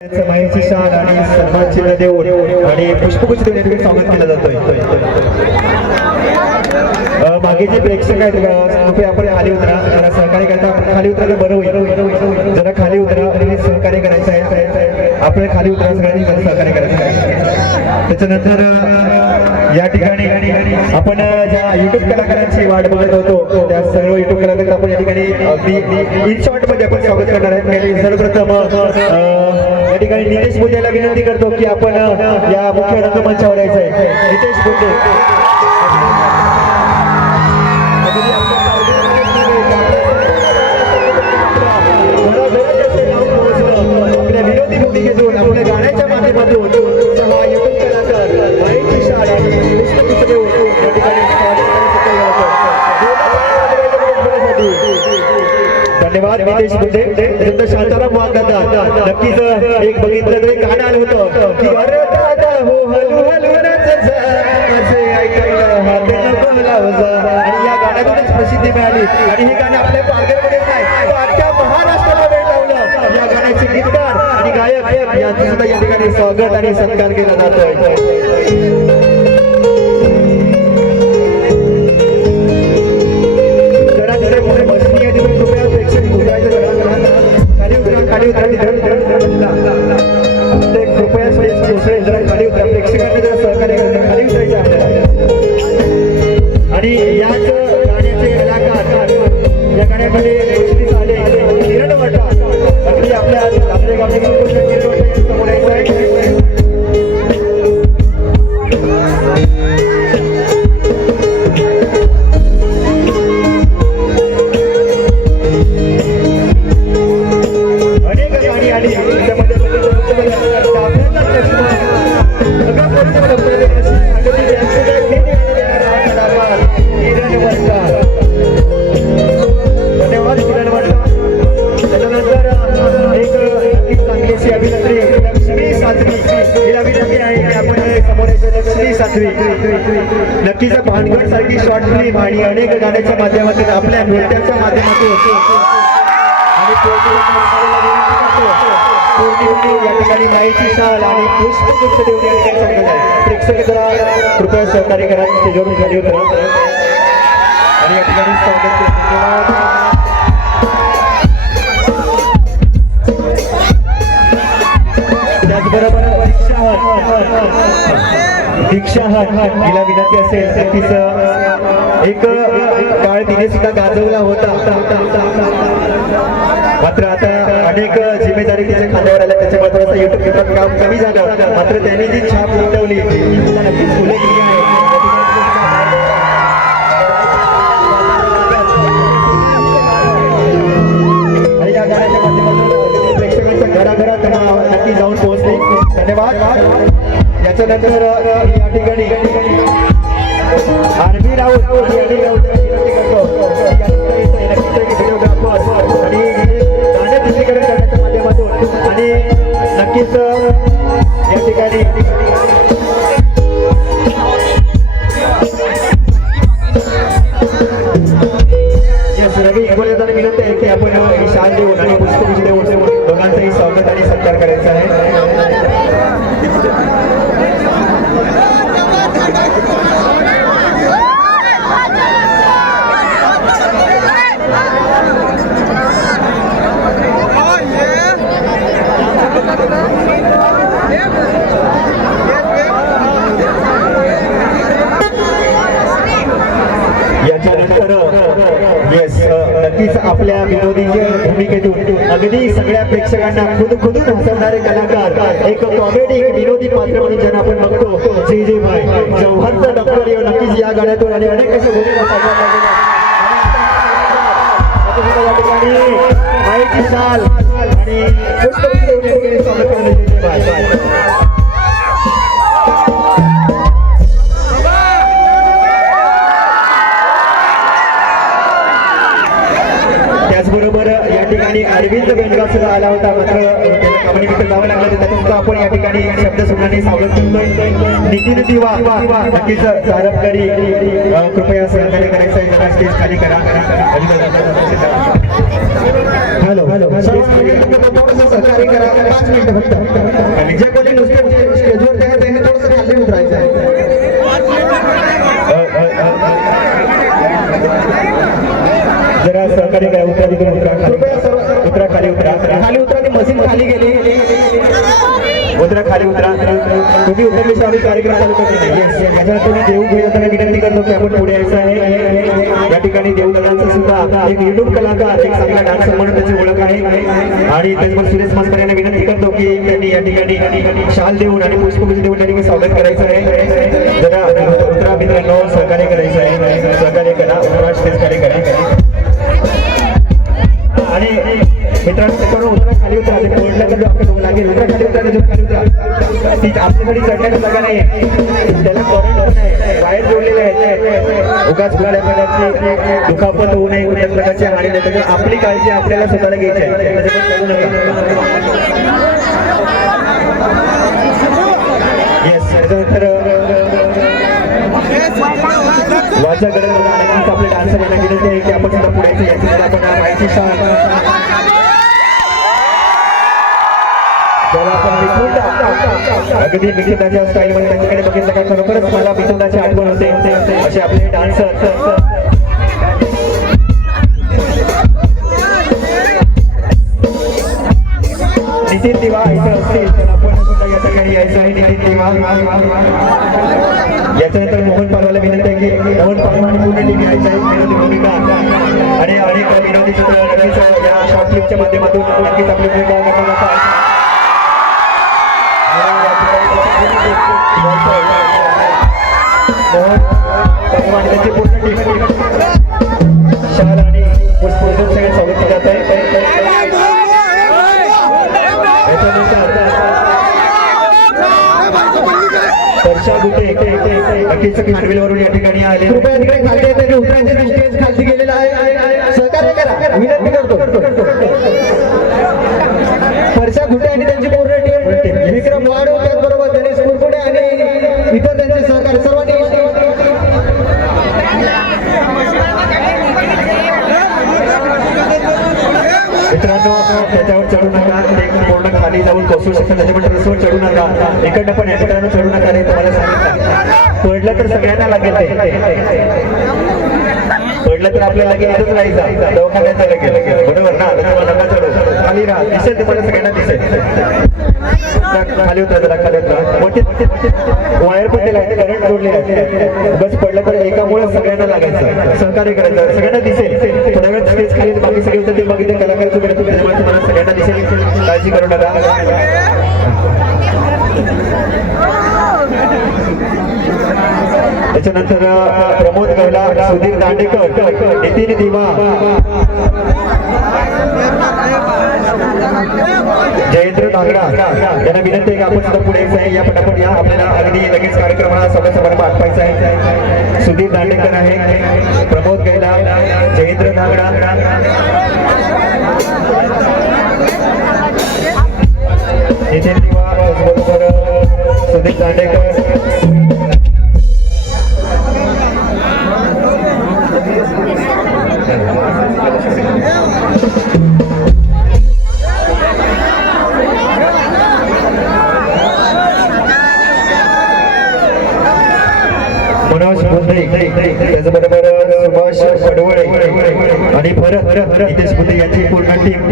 माहिती शान आणि सन्मान चिन्ह देऊन आणि पुष्पगुच्छ देऊन यांनी स्वागत केलं जातोय. मागे जे प्रेक्षक आहेत कृपया आपण खाली उतरा, जरा सहकार्य करता. आपण खाली उतरायला बरं होईल, जरा खाली उतरा आणि सहकार्य करायचं आहे. आपण खाली उतरा, सगळ्यांनी जरा सहकार्य करायचं आहे. त्याच्यानंतर या ठिकाणी आपण ज्या युट्यूब कलाकारांची वाट बघत होतो त्या सर्व युट्यूब कलाकारांचं आपण या ठिकाणी अगदी इन शॉर्ट मध्ये आपण स्वागत करणार आहे. सर्वप्रथम या ठिकाणी नितेश बुंदेला विनंती करतो की आपण या मुख्य रंगमंचावर यायचं आहे. नितेश बुंदे आपल्या विनोदी भूमिकेतून आपल्या गाण्याच्या माध्यमातून हा युट्यूब कलाकार माहिती शान आणि पुष्पगुच्छ देऊन या ठिकाणी धन्यवाद नितेश बुंदे. नंतर शांताराम वाघ दादा, नक्कीच एक बघितलं तरी गाणं आलं होतं की अरे दादा हो हलू हलू असे ऐकायला हात नको लावजा, आणि या गाण्यातूनच प्रसिद्धी मिळाली. आणि हे गाणं आपल्या पालघरमध्येच नाही तर अख्ख्या महाराष्ट्राला वेळ लावलं. या गाण्याचे गीतकार आणि गायक यांचं सुद्धा या ठिकाणी स्वागत आणि सत्कार केला जातोय. प्रेक्षकांना जरा सहकार्य करतात, खाली उतरायचं आपल्याला. आणि याच गाण्याचे कलाकार या गाण्यामध्ये नुकतीच आले किरण वाटा, अगदी आपल्या गावचे किरण वाटा समोर यायचं आहे. अनेक गाणी आली त्यामध्ये नक्कीच भानगड सारखी शॉर्ट फिल्म आणि अनेक गाण्याच्या माध्यमातून आपल्या नृत्याच्या माध्यमातून आणि या ठिकाणी माहिती शाल आणि पुष्पगुच्छ देऊन या ठिकाणी सांगत आहे. प्रेक्षक जरा कृपया सहकार्य करा, त्याच्यावरून खाली करा आणि या ठिकाणी स्वागत त्याचबरोबर दीक्षा हिला विनंती असेल तर तिचं एक काळ तिने सुद्धा गाजवला होता, मात्र आता अनेक जिम्मेदारी तिच्या खांद्यावर आल्या. त्याच्यामुळे थोडंसं युट्यूब काम कमी झालं, मात्र त्यांनी जी छाप उमटवली तिला नक्कीच फुले दिली आहे. आणि या गाण्याच्या माध्यमातून प्रेक्षकांच्या घराघरात नक्की जाऊन पोहोचले. धन्यवाद. याच्यानंतर या ठिकाणी आरबी राऊत विनंती करतो व्हिडिओग्राफर आणि गाणे चित्रीकरण करण्याच्या माध्यमातून आणि नक्कीच या ठिकाणी रवी इंगोलेदार विनंती आहे की आपण शान देऊन आणि पुष्पगुच्छ देऊन दोघांचंही स्वागत आणि सत्कार करायचा आहे. नक्कीच आपल्या विनोदी भूमिकेतून अगदी सगळ्या प्रेक्षकांना खुदून हसवणारे कलाकार, एक कॉमेडी विनोदी पात्र म्हणून ज्यांना आपण बघतो जे भाई जव्हारचा डॉक्टर येऊ नक्कीच या गाण्यातून आणि अनेक अशा भूमिका या ठिकाणी माहिती शाल आणि त्याचबरोबर या ठिकाणी अरविंद बेंडगा सुद्धा आला होता, मात्र त्याला कामानिमित्त जावं लागलं. त्याच्यानंतर आपण या ठिकाणी शब्द सुमनाने स्वागत करतोय. नितीन दिवा नक्कीच सारपकरी कृपया सहकार्य करायचं आहे. जरा स्टेज खाली करा. हॅलो थोडंसं सहकार्य करा 5 मिनिटं फक्त जे कोणी नुसतं स्टेजवर ते त्यांनी थोडंसं खाली उतरायचं आहे जरा सहकार्य करा उतरा खाली उतरा ती मशीन खाली गेली उतरा खाली उतरा तुम्ही उतरल्याशिवाय आम्ही कार्यक्रम चालू करतो याच्यानंतर मी देऊ घेताना विनंती करतो की आपण पुढे यायचं आहे या ठिकाणी देवदादांचा सुद्धा एक निर्णूक कलाकार एक चांगला डान्सर म्हणून त्याची ओळख आहे आणि त्याचबरोबर सुरेश मास्तर यांना विनंती करतो की त्यांनी या ठिकाणी शाल देऊन आणि पुष्पगुच्छ देऊन त्यांनी स्वागत करायचं आहे जरा उतरा मित्रांनो सहकार्य करायचं आहे सहकार्य करा उतरा स्टेज कार्य करा आणि मित्रांनो त्याच्यावर उतरा खाली उतरा बोर्डला तर आपल्याला लागेल उतरा खाली उतरा खाली उतरा ती आपल्याकडे चढण्याचा जागा नाही त्याला करंट नाही वायर जोडलेले आहेत उगाच कुठल्या प्रकारची दुखापत होऊ नये कुठल्या प्रकारची हानी नाही त्याच्यामुळे आपली काळजी आपल्याला स्वतःला घ्यायची आहे त्याच्यामुळे करू नका येस त्याच्यानंतर वाचा गडद आपल्या डान्सर यांना विनंती आहे की आपण सुद्धा पुढे याची आपण माहिती अगदी मिथिलाच्या स्टाईल मध्ये त्यांच्याकडे बघितलं का खरोखरच मला मिथिलाची आठवण होते असे आपले डान्सर नितीन दिवा इथं असतील तर आपण सुद्धा या ठिकाणी यायचं आहे नितीन दिवा याच्यानंतर मोहन पालवाला विनंती आहे की मोहन पालवा आणि पूर्ण टीम यायचं आहे विनोदी भूमिका आणि अनेक विनोदी चित्र नक्कीच या शॉर्ट फिल्मच्या माध्यमातून नक्कीच आपली भूमिका मोहन त्याची पूर्ण टीम शहर आणि पुष्पोत्सव सगळे स्वागत केलं जात आहे वर्षा गुटे नक्कीच खानवेलवरून या ठिकाणी आले कृपया तिकडे खाली येते उतरांचे स्टेज खाली गेलेला आहे सहकार्य करा विनंती करतो वर्षा गुटे आणि त्यांची पूर्ण टीम विक्रम वाडो त्याचबरोबर गणेश कुरकुडे आणि इतर त्यांचे सहकारी सर्वांनी मित्रांनो त्याच्यावर चढू नका पूर्ण खाली जाऊन कोसळू शकता त्याच्यामुळे रस्त्यावर चढू नका इकडनं पण मित्रांनो चढू नका रे तुम्हाला सांगितलं पडलं तर सगळ्यांना लागेल पडलं तर आपल्याला लागेल इथंच राहायचं दवाखान्याचा लागेल बरोबर ना नका चढू खाली राहा दिसेल तुम्हाला सगळ्यांना दिसेल खाली उतरा जरा खाली उतरा मोठे वायर पण ते लागते करंट जोडले आहे बस पडलं तर एकामुळे सगळ्यांना लागायचं सहकार्य करायचं सगळ्यांना दिसेल थोड्या वेळ स्टेज खाली बाकी सगळे उतरतील बघितले कलाकार तुम्ही त्याच्यामुळे तुम्हाला सगळ्यांना दिसेल काळजी करू नका त्याच्यानंतर प्रमोद गवला सुधीर दांडेकर नितीन दिवा जयेंद्र नागडा यांना विनंती आहे की आपण सुद्धा पुढे यायचं आहे या पटापट या आपल्याला अगदी लगेच कार्यक्रमाला सगळ्यांसमोर आटवायचा आहे सुधीर दांडेकर आहे प्रमोद गैला जयेंद्र नागडा नितीन दिवा बरोबर सुधीर दांडेकर मनोज बुद्धी त्याचबरोबर सुभाष पडवळे आणि भरत नितेश बुद्धी यांची पूर्ण टीम